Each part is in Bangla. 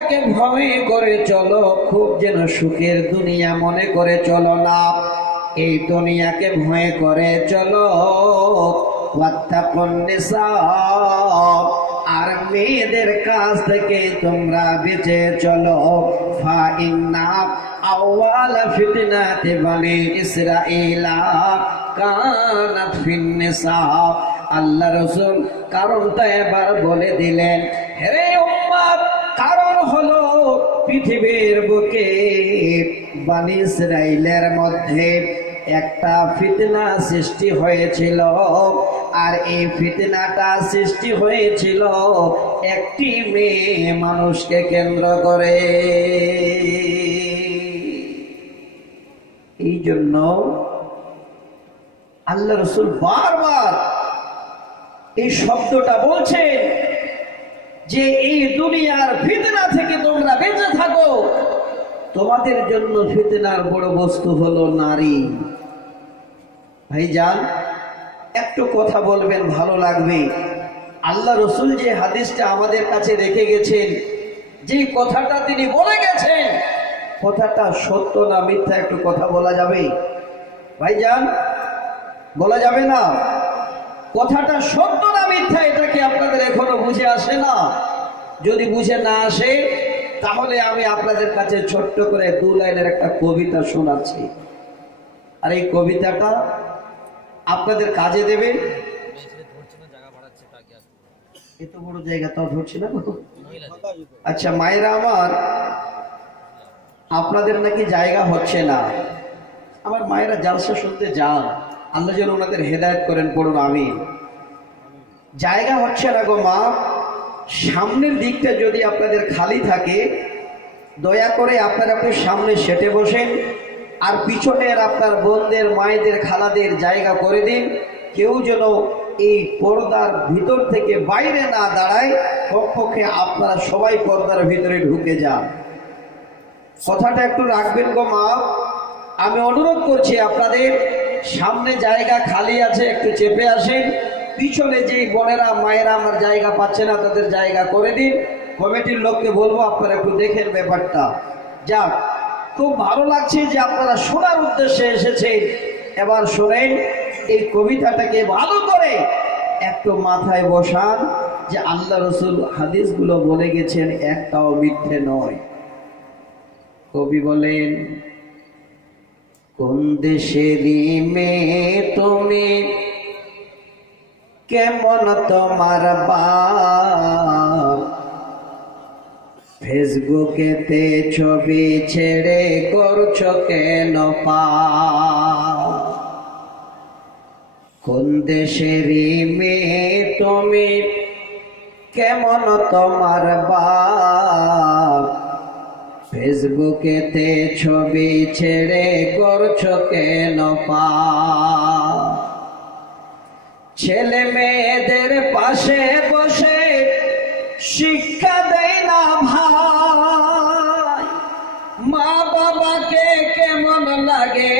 ভয় করে চলো, খুব যেন সুখের দুনিয়া মনে করে চলো না, এই দুনিয়াকে ভয় করে চলো। ওয়াত্তাকুন নিসা, আর মেয়েদের কাছ থেকে তোমরা বেঁচে চলো। ফা ইন্না আউয়ালা ফিতনাতি বানি ইসরাঈলা কানাত ফিন নিসা। আল্লাহ রাসূল কারণটা এবার বলে দিলেন, হে উম্মত, কারণ হলো পৃথিবীর বুকে বনি ইসরাইলের মধ্যে একটা ফিতনা সৃষ্টি হয়েছিল, আর এই ফিতনাটা সৃষ্টি হয়েছিল একটি মেয়ে মানুষকে কেন্দ্র করে। এই জন্য আল্লাহ রাসূল বারবার এই শব্দটা বলছেন যে এই দুনিয়ার ফিতনা থেকে তোমরা বেঁচে থাকো। তোমাদের জন্য ফিতনার বড় বস্তু হলো নারী। ভাইজান, একটু কথা বলবেন, ভালো লাগবে। আল্লাহ রাসূল যে হাদিসটা আমাদের কাছে রেখে গেছেন, যে কথাটা তিনি বলে গেছেন, কথাটা সত্য না মিথ্যা একটু কথা বলা যাবে? ভাইজান, বলা যাবে না? কথাটা সত্য না মিথ্যা এটা কি আপনাদের এখনো বুঝে আসে না? যদি বুঝে না আসে তাহলে আমি আপনাদের কাছে ছোট্ট করে 2 লাইনের একটা কবিতা শোনাচ্ছি, আর এই কবিতাটা আপনাদের কাজে দেবে। এত বড় জায়গা তো ধরছি না। আচ্ছা মায়েরা আমার, আপনাদের নাকি জায়গা হচ্ছে না। আমার মায়েরা জালসা শুনতে যান, আল্লাহ যেন ওনাদের হেদায়েত করেন, পড়ুন আমিন। জায়গা হচ্ছে না গো মা, সামনের দিকটা যদি আপনাদের খালি থাকে দয়া করে আপনারা একটু সামনে সেটে বসেন, আর পিছনের আপনার বোনদের, মায়েদের, খালাদের জায়গা করে দিন। কেউ যেন এই পর্দার ভিতর থেকে বাইরে না দাঁড়ায়, কমপক্ষে আপনারা সবাই পর্দার ভিতরে ঢুকে যান। কথাটা একটু রাখবেন গো মা, আমি অনুরোধ করছি আপনাদের। সামনে জায়গা খালি আছে, একটু চেপে আসেন। পিছনে যে বোনেরা, মায়েরা আমার জায়গা পাচ্ছে না তাদের জায়গা করে দিন। কমিটির লোককে বলবো আপনারা একটু দেখেন ব্যাপারটা। যাক, খুব ভালো লাগছে যে আপনারা শোনার উদ্দেশ্যে এসেছেন। এবার শোনেন, এই কবিতাটাকে ভালো করে একটু মাথায় বসান যে আল্লাহ রাসূল হাদিসগুলো বলে গেছেন, একটাও মিথ্যে নয়। কবি বলেন, কোন দেশেরই মেয়ে তুমি, কেমন তোমার বাপ, ফেসবুকেতে ছবি ছেড়ে করছো কেন পাপ। কোন দেশেরই মেয়ে তুমি, কেমন তোমার বাপ, ফেসবুকেতে ছবি ছেড়ে করছো কেন পাপ। ছেলে মেয়েদের পাশে বসে শিক্ষা দেয় না ভাই, মা বাবাকে কেমন লাগে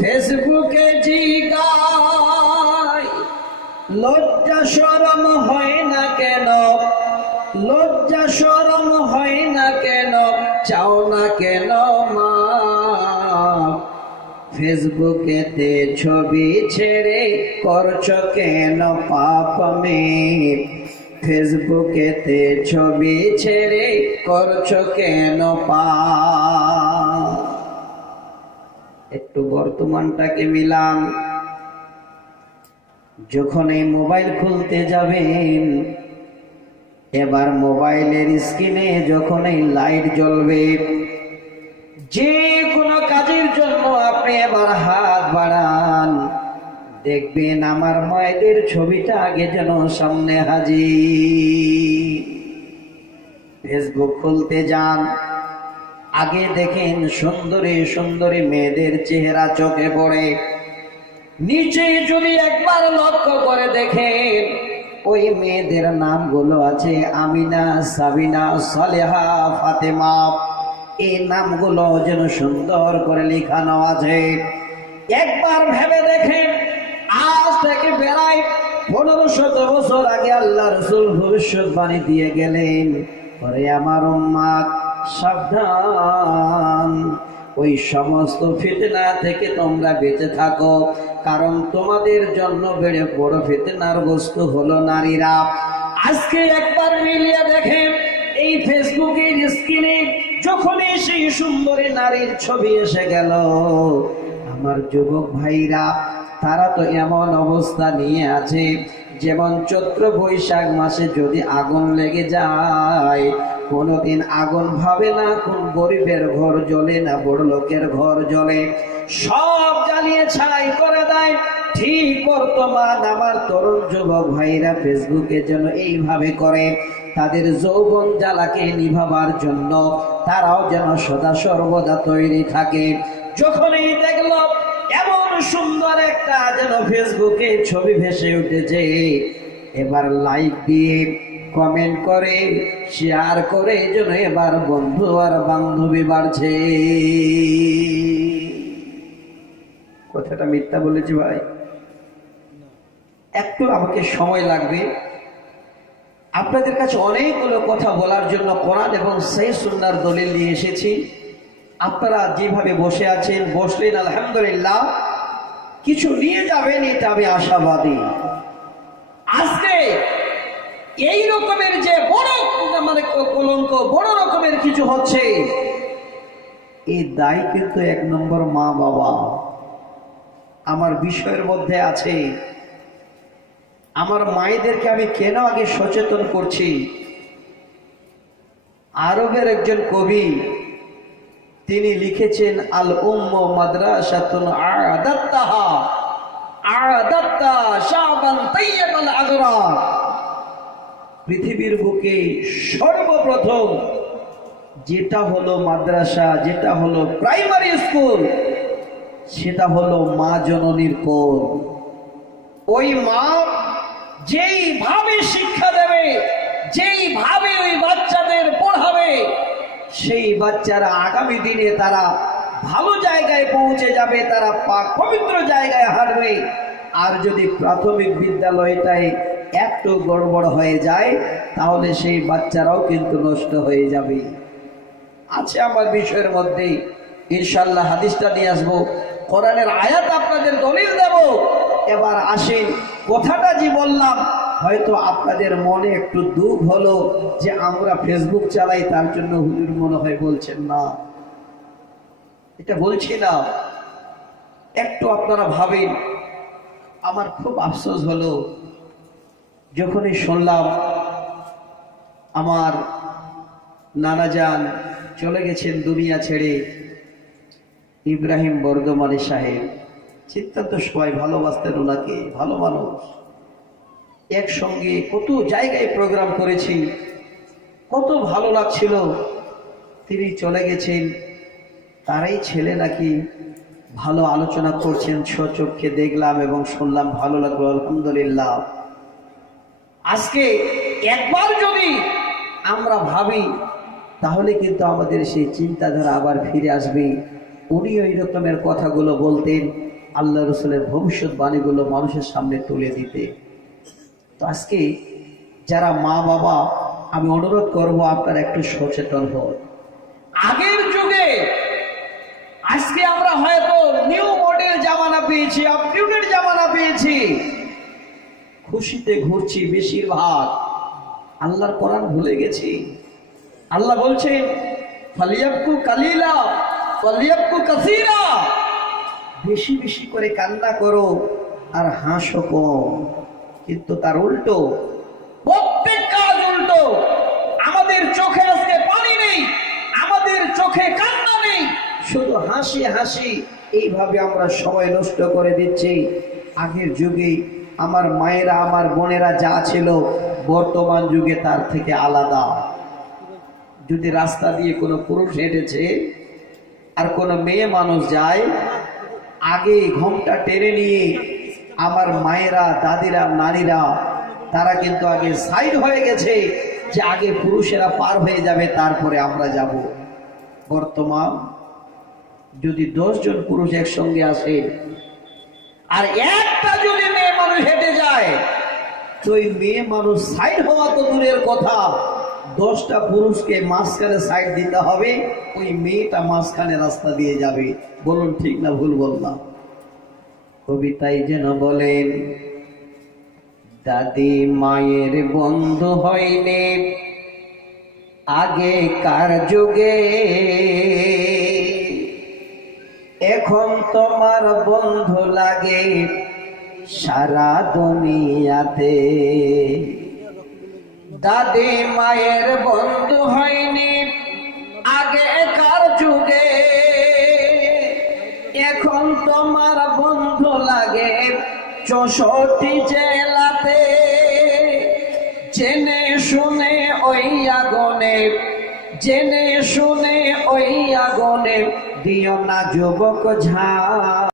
ফেসবুকে জিগায়। লজ্জা শরম হয় না কেন, লজ্জা শরম হয় না কেন, চাও না কেন মা, ফেসবুকেতে ছবি ছেড়ে করছো কেন পাপ মেয়ে, ফেসবুকেতে ছবি ছেড়ে করছো কেন পাপ। একটু বর্তমানটাকে মিলান। যখন এই মোবাইল খুলতে যাবেন, এবার মোবাইলের স্ক্রিনে যখন এই লাইট জ্বলবে, যে কোনো কাজের জন্য আপনি এবার হাত বাড়ান, দেখবেন আমার মায়েদের ছবিটা আগে যেন সামনে হাজির। ফেসবুক খুলতে যান, আগে দেখেন সুন্দরী সুন্দরী মেয়েদের চেহারা চোখে পড়ে। নিচে যদি একবার লক্ষ্য করে দেখেন, ওই মেয়েদের নামগুলো আছে আমিনা, সাবিনা, সালেহা, ফাতেমা। এই নামগুলো যেন সুন্দর করে লেখানো আছে। একবার ভেবে দেখেন, আজ থেকে প্রায় 1500 বছর আগে আল্লাহ রাসূল ভবিষ্যৎবাণী দিয়ে গেলেন, ওরে আমার উম্মত সাবধান, ওই সমস্ত ফিতনা থেকে তোমরা বেঁচে থাকো, কারণ তোমাদের জন্য বড় ফিতনার বস্তু হলো নারীরা। আজকে একবার মিলিয়ে দেখেন, এই ফেসবুকের স্ক্রিনে যখনই সেই সুন্দরী নারীর ছবি এসে গেল, আমার যুবক ভাইরা তারা তো এমন অবস্থা নিয়ে আছে যেমন চৈত্র বৈশাখ মাসে যদি আগুন লেগে যায়, কোনদিন আগুন ভাবে না কোন গরিবের ঘর জ্বলে না বড় লোকের ঘর জ্বলে, সব জ্বালিয়ে ছাই করে দেয়। ঠিক বর্তমান আমার তরুণ যুবক ভাইরা ফেসবুকে যেন এইভাবে করে, তাদের যৌবন জ্বালাকে নিভাবার জন্য তারাও যেন সদা সর্বদা তৈরি থাকে। যখনই দেখলো এমন সুন্দর একটা যেন ফেসবুকে ছবি ভেসে উঠেছে, এবার লাইক দিয়ে কমেন্ট করে শেয়ার করে যেন এবার বন্ধু আর বান্ধবী বাড়ছে। কথাটা মিথ্যা বলেছি ভাই? একটু আমাকে সময় লাগবে। আপনাদের কাছে অনেকগুলো কথা বলার জন্য কোরআন এবং সেই সুন্নাহর দলিল নিয়ে এসেছি। আপনারা যেভাবে বসে আছেন, বসলেন আলহামদুলিল্লাহ, কিছু নিয়ে যাবেন এটা আমি আশাবাদী। আজকে এই রকমের যে বড় মানে কলঙ্ক, বড় রকমের কিছু হচ্ছে, এই দায়ী কিন্তু এক নম্বর মা বাবা। আমার বিষয়ের মধ্যে আছে, আমার মায়েদেরকে আমি কেন আগে সচেতন করছি। আরবের একজন কবি তিনি লিখেছেন, আল উম্মু মাদ্রাসাতুন আ'দাত্তাহা আ'দাত্তা শাবান তাইয়াবাল আগরা। পৃথিবীর বুকে সর্বপ্রথম যেটা হলো মাদ্রাসা, যেটা হলো প্রাইমারি স্কুল, সেটা হলো মা জননীর কোল। ওই মা যেইভাবে শিক্ষা দেবে, যেইভাবে ওই বাচ্চাদের পড়াবে, সেই বাচ্চারা আগামী দিনে তারা ভালো জায়গায় পৌঁছে যাবে, তারা পাক পবিত্র জায়গায় হাঁটবে। আর যদি প্রাথমিক বিদ্যালয়টাই একটু গড়বড় হয়ে যায়, তাহলে সেই বাচ্চারাও কিন্তু নষ্ট হয়ে যাবে। আছে আমার বিষয়ের মধ্যে, ইনশাআল্লাহ হাদিসটা নিয়ে আসবো, কোরআনের আয়াত আপনাদের দলিল দেব। এবার আসেন, কথাটা যে বললাম হয়তো আপনাদের মনে একটু দুঃখ হলো যে আমরা ফেসবুক চালাই তার জন্য হুজুর মনে হয় বলছেন না, এটা বলছি না। একটু আপনারা ভাবেন, আমার খুব আফসোস হলো যখনই শুনলাম আমার নানাজান চলে গেছেন দুনিয়া ছেড়ে, ইব্রাহিম বর্ধমানী সাহেব। চিন্তা তো সবাই ভালোবাসতেন ওনাকে, ভালো মানুষ, একসঙ্গে কত জায়গায় প্রোগ্রাম করেছি, কত ভালো লাগছিল। তিনি চলে গেছেন, তারাই ছেলে নাকি ভালো আলোচনা করছেন, স্বচক্ষে দেখলাম এবং শুনলাম, ভালো লাগলো আলহামদুলিল্লাহ। আজকে একবার যদি আমরা ভাবি তাহলে কিন্তু আমাদের সেই চিন্তাধারা আবার ফিরে আসবে। উনি ওই রকমের কথাগুলো বলতেন, আল্লাহ রসুলের ভবিষ্যৎবাণীগুলো মানুষের সামনে তুলে দিতে। তো আজকে যারা মা বাবা, আমি অনুরোধ করব আপনারা একটু সচেতন হন। আগের যুগে আজকে আমরা হয়তো নিউ মডেল জামানা পেয়েছি, আপডেটেড জামানা পেয়েছি, খুশিতে ঘুরছি বেশিরভাগ, আল্লাহর কোরআন ভুলে গেছি। আল্লাহ বলছেন, ফালিয়াবকু কালিলা ফালিয়াবকু কাসীরা, বেশি বেশি করে কান্না করো আর হাসো কম। কিন্তু তার উল্টো, প্রত্যেক কাজ উল্টো। আমাদের চোখে আজকে পানি নেই, আমাদের চোখে কান্না নেই, শুধু হাসি হাসি, এইভাবে আমরা সময় নষ্ট করে দিচ্ছি। আগের যুগে আমার মায়েরা, আমার বোনেরা যা ছিল, বর্তমান যুগে তার থেকে আলাদা। যদি রাস্তা দিয়ে কোনো পুরুষ হেঁটেছে আর কোনো মেয়ে মানুষ যায়, আগে ঘোমটা টেনে নিয়ে আমার মায়েরা, দাদিরা, নারীরা তারা কিন্তু আগে সাইড হয়ে গেছে যে আগে পুরুষেরা পার হয়ে যাবে, তারপরে আমরা যাব। বর্তমান যদি 10 জন পুরুষ একসঙ্গে আসে আর একটা যদি মেয়ে মানুষ হেঁটে যায়, তো ওই মেয়ে মানুষ সাইড হওয়া তো দূরের কথা, 10টা পুরুষকে মাঝখানে সাইড দিতে হবে, ওই মেয়েটা মাঝখানে রাস্তা দিয়ে যাবে। বলুন ঠিক না ভুল বললাম? কবিতায় যেন বলেন, দাদি মায়ের বন্ধু হইলে আগেকার যুগে, এখন তোমার বন্ধু লাগে সারা দুনিয়াতে। দাদি মায়ের বন্ধু হয়নি আগেকার যুগে, এখন তোমার বন্ধু লাগে 64 জেলাতে। জেনে শুনে ওই আগুনে, জেনে শুনে ওই আগুনে দিও না যুবক ঝা।